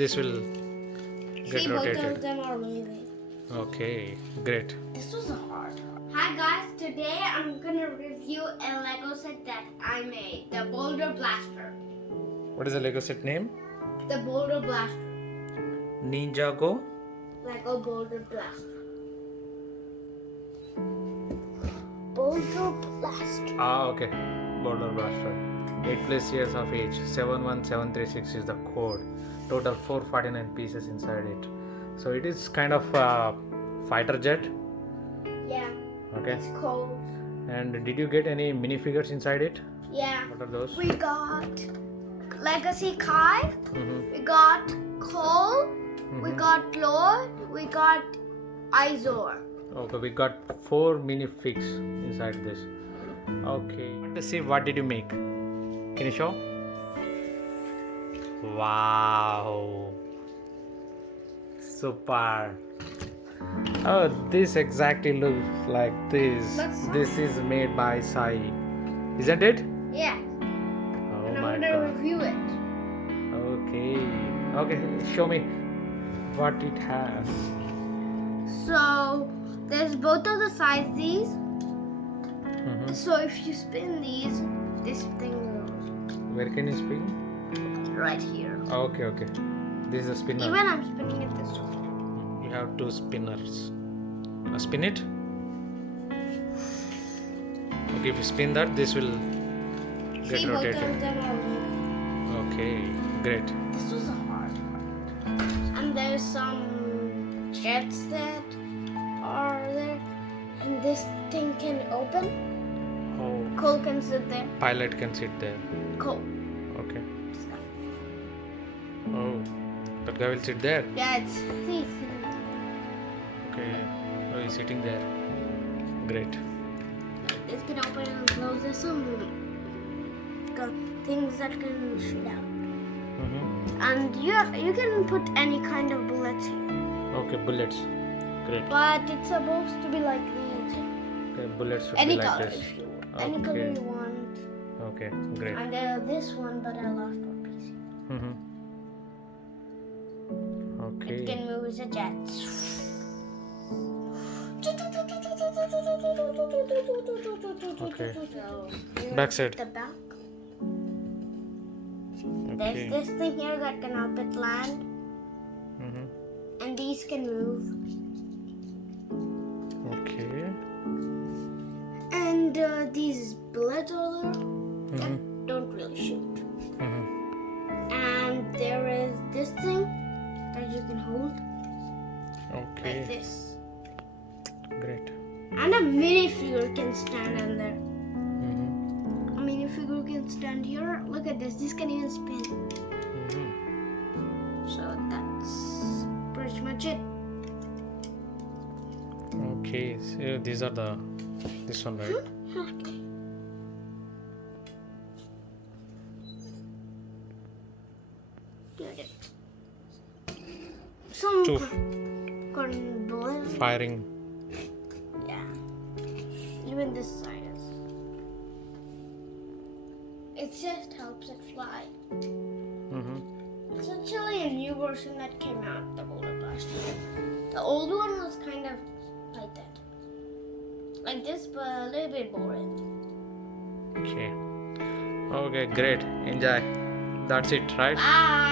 this will get See, rotated. both of them are moving. Okay, great. This was a hard one. Hi guys, today I'm gonna review a Lego set that I made, the Boulder Blaster. What is the Lego set name? The Boulder Blaster. Ninjago Lego Boulder Blaster. Boulder Blaster. Okay. Boulder Blaster. 8+ years of age. 71736 is the code. Total 449 pieces inside it. So it is kind of a fighter jet. Yeah, Okay. it's cold. And did you get any minifigures inside it? Yeah. What are those? We got Legacy Kai. Mm-hmm. We got Cole. We got Lore. We got Izor. Okay, we got 4 minifigs inside this. Okay. Let's see, what did you make? Can you show? Wow. Super. Oh, this exactly looks like this. That's This is made by Sai. Isn't it? Yeah. Oh And my I'm gonna god. review it. Okay. Okay, show me what it has. So there's both of the sides these. Mhm. So if you spin these, this thing goes Where can you spin? right here. Okay, okay. This is a spinner. Even I'm spinning it this way. You have 2 spinners. Spin it. Okay, if you spin that, this will get See, both rotated. of them are moving. Okay, great. This was a hard one. And there's some jets that are there. And this thing can open. Oh, Cole can sit there. pilot can sit there. Cole. Okay. Oh, that guy will sit there. Yeah, it's see, it's sitting there. Okay. Oh, he's sitting there. Great. This can open and close. There's some things that can shoot out. Mm-hmm. And you can put any kind of bullets here. Okay, bullets. Great. But it's supposed to be like these. Okay, bullets should Any be like color this. if you want. Any color Okay. you want. Okay, great. And this one, but I lost one piece. Mm-hmm. Okay. It can move as a jet. Okay. So, here's Backside. the back. Okay. There's this thing here that can help it land. Mm-hmm. And these can move. Okay. And these bullets are there Mm-hmm. that don't really shoot. Mm-hmm. And there is this thing that you can hold Okay. like this. Great. And a minifigure can stand in there. Mm-hmm. A minifigure can stand here. Look at this. This can even spin. Mm-hmm. So that's pretty much it. Okay. So these are this one, right? Okay. Good. Some Two. cotton bullet. Firing. Yeah. Even this side is. It just helps it fly. Mm-hmm. It's actually a new version that came out, the Boulder Blaster. The old one was kind of like that. Like this, but a little bit boring. Okay. Okay, great. Enjoy. That's it, right? Bye!